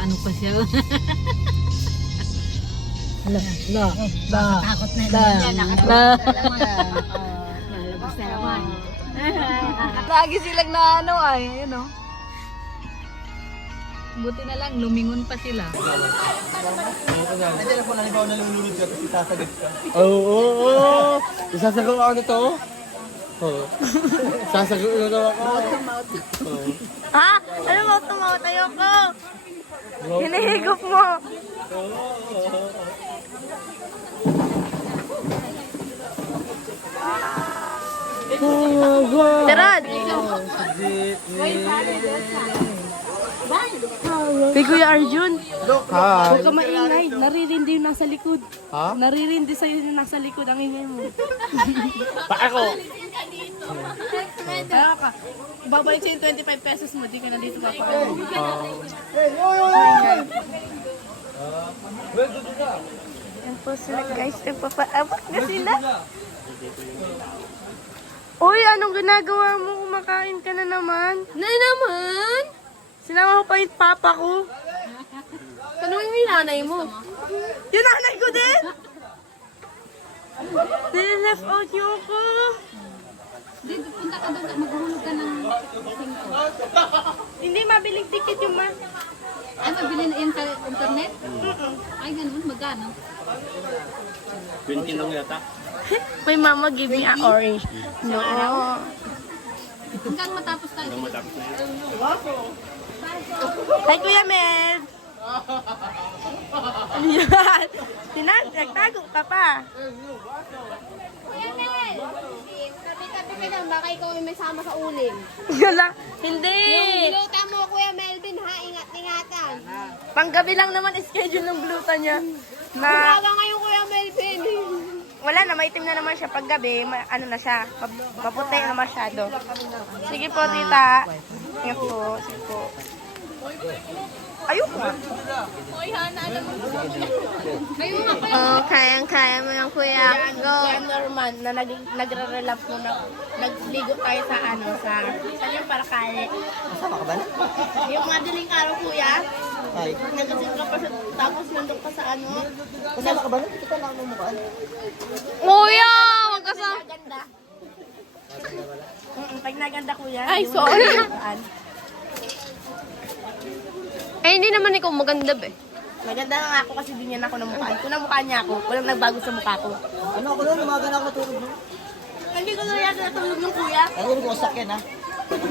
nakaano pa siya. Takot na yan. Nalabas na naman. Lagi silang na ano ay, yun o. Buti na lang, lumingon pa sila. Nandiyan ako halimbawa nalulunod ka kasi sasagot ka. Oo. Isasagot ako nito. Oo. Sasagot na daw ako. Ha? Ano mo tumawat? Ayoko. Hinihigop mo. Terad! Kay Kuya Arjun. Hi. Huwag ka maingay. Naririndi yung nasa likod. Ha? Naririndi sa'yo yung nasa likod. Ang ingay mo. Pa ako. Kaya ka. Babayad sa'yo yung 25 pesos mo. Di ka na dito papakain. Yan po sila guys. Nagpapaabak na sila. Uy, anong ginagawa mo? Kumakain ka na naman. Na naman? Sinama ko pa yung papa ko. Tanungin mo yung nanay mo. Yung nanay ko din? Nilileft out niyo ako. Dito, punta ka doon, maghulog ka ng 5. Hindi mabiling ticket yung ma. Ay, mabili na yan sa internet? Ay, ganun, magkano? 20 lang yata. My mama give me an orange. No. Hanggang matapos tayo. Hi, Kuya Med. Yan. Nagtago ka pa. Kuya Mel, tabi-tabi ka lang, baka ikaw ay may sama sa uling. Wala. Hindi. Niluta mo, Kuya Melvin, ha? Ingat-ingatan. Panggabi lang naman schedule ng bluta niya. Na Umaga ngayon, Kuya Melvin. wala na, maitim na naman siya. Paggabi, ano na siya, maputi na masyado. Sige po, tita. Ingat po. Sige po. Ayoko nga. Oh, kayang-kaya mo yung Kuya. Go. Norman, na nagre-relapse muna. Nagligo tayo sa saan yung parakali. Kasama ka ba na? Yung madaling araw, kuya. Ay. Nagasin ka pa siya, tapos nandun pa sa Kasama ka ba na? Kita lang ang mukhaan. Kuya, wag ka sa... Naganda. Pag naganda, kuya. Ay, yung sorry. nagandaan. Eh, hindi naman ikaw maganda, be. Maganda nga ako kasi di niya ako namukhaan. Kung namukhaan niya ako, walang nagbago sa mukha ko. Ano ako doon? Umaga na ako natulog mo. Hindi ko na yata natulog ng kuya. Ano ko sakyan ha?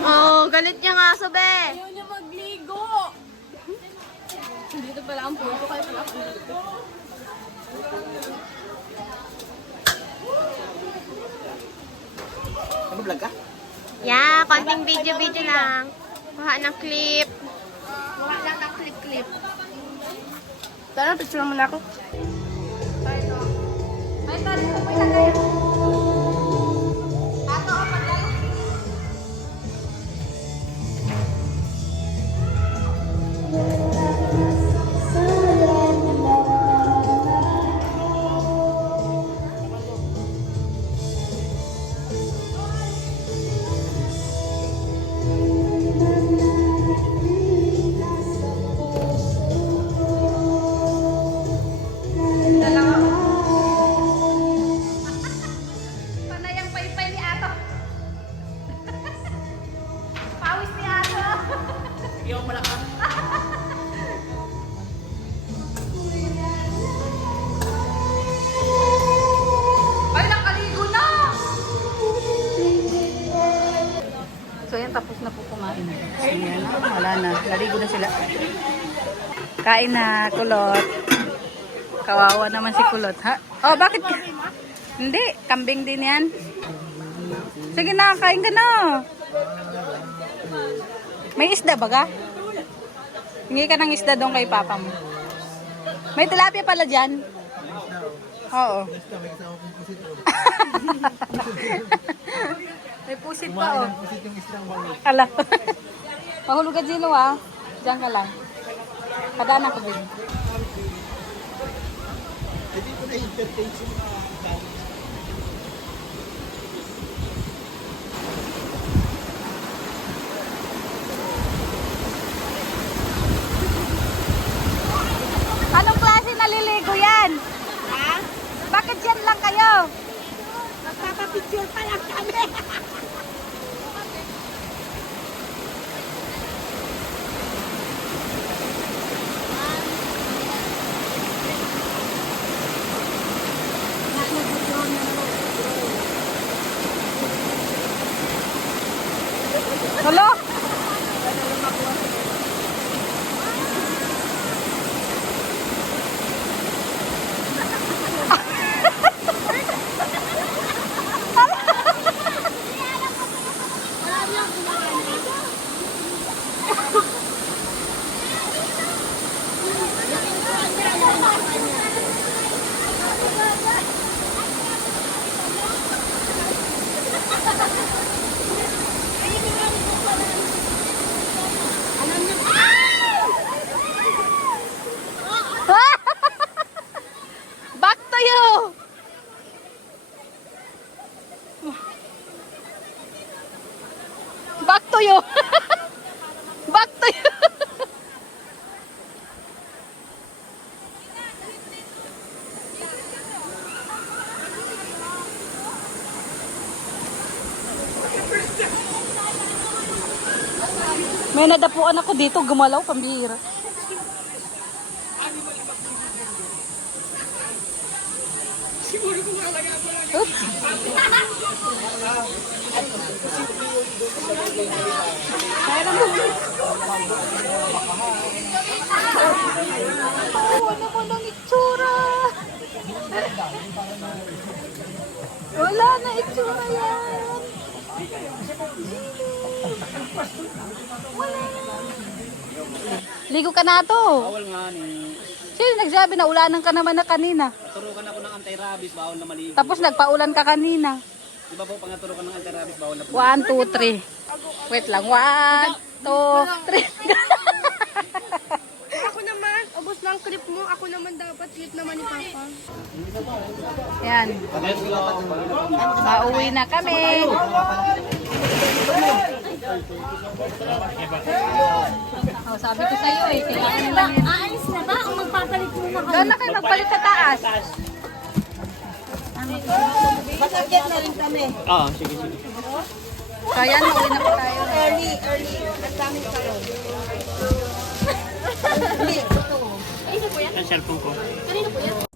Oh, galit niya nga sa be. Ayaw niya magligo. Dito pala ang puso, kaya pala ako dito. Ano vlog ka? Yeah, konting video-video lang. Kuha ng clip. Mukha lang na clip-clip. Tara, picture mo na ako. Panayang paypay ni Ato. Pawis ni Ato. Ayaw mo lang ako. Ay, nakaligo na! So yan, tapos na po kumain. Ayan, wala na. Naligo na sila. Kain na, kulot. Kawawa naman si kulot, ha? Oh, bakit? Hindi, kambing din yan. Sige na, kain ka na. May isda ba ka? Hingi ka ng isda doon kay papa mo. May tilapia pala dyan. Oo. May pusit pa, oh. Ala. Mahulugan sino, ah. Diyan ka lang. Kadana ko din. Hindi ko na-entertain. naliligo yan? Ha? Bakit yan lang kayo? Magpapapicture pa lang kami. Hello? Back to you! Back to you! Back to you! May nadapuan ako dito, gumalaw, pambihira. Oops. Wala ko ng itsura. Wala na itsura yan. Ligo ka na to. Bawal nga ni. Sino nagsabi na ulanan ka naman na kanina? Turukan ako ng anti-rabies, bawal na maligo. Tapos nagpaulan ka kanina. Di ba po, pag naturukan ng anti-rabies, bawal na po. 1, 2, 3. Wait lang. 1, 2, 3. Ako naman, ubos lang clip mo. Ako naman dapat clip naman ni Papa. Yan. Pauwi na kami. Oh, sabi ko sa'yo eh. Kailangan lang yan. Aalis na ba? O magpapalit mo na Doon na kayo magpalit sa taas. Masakit na rin kami. Ah, sige, sige. So yan, pauwi na po tayo. Early. Nagkamit ka rin. Ang cellphone ko. Kanino po yan?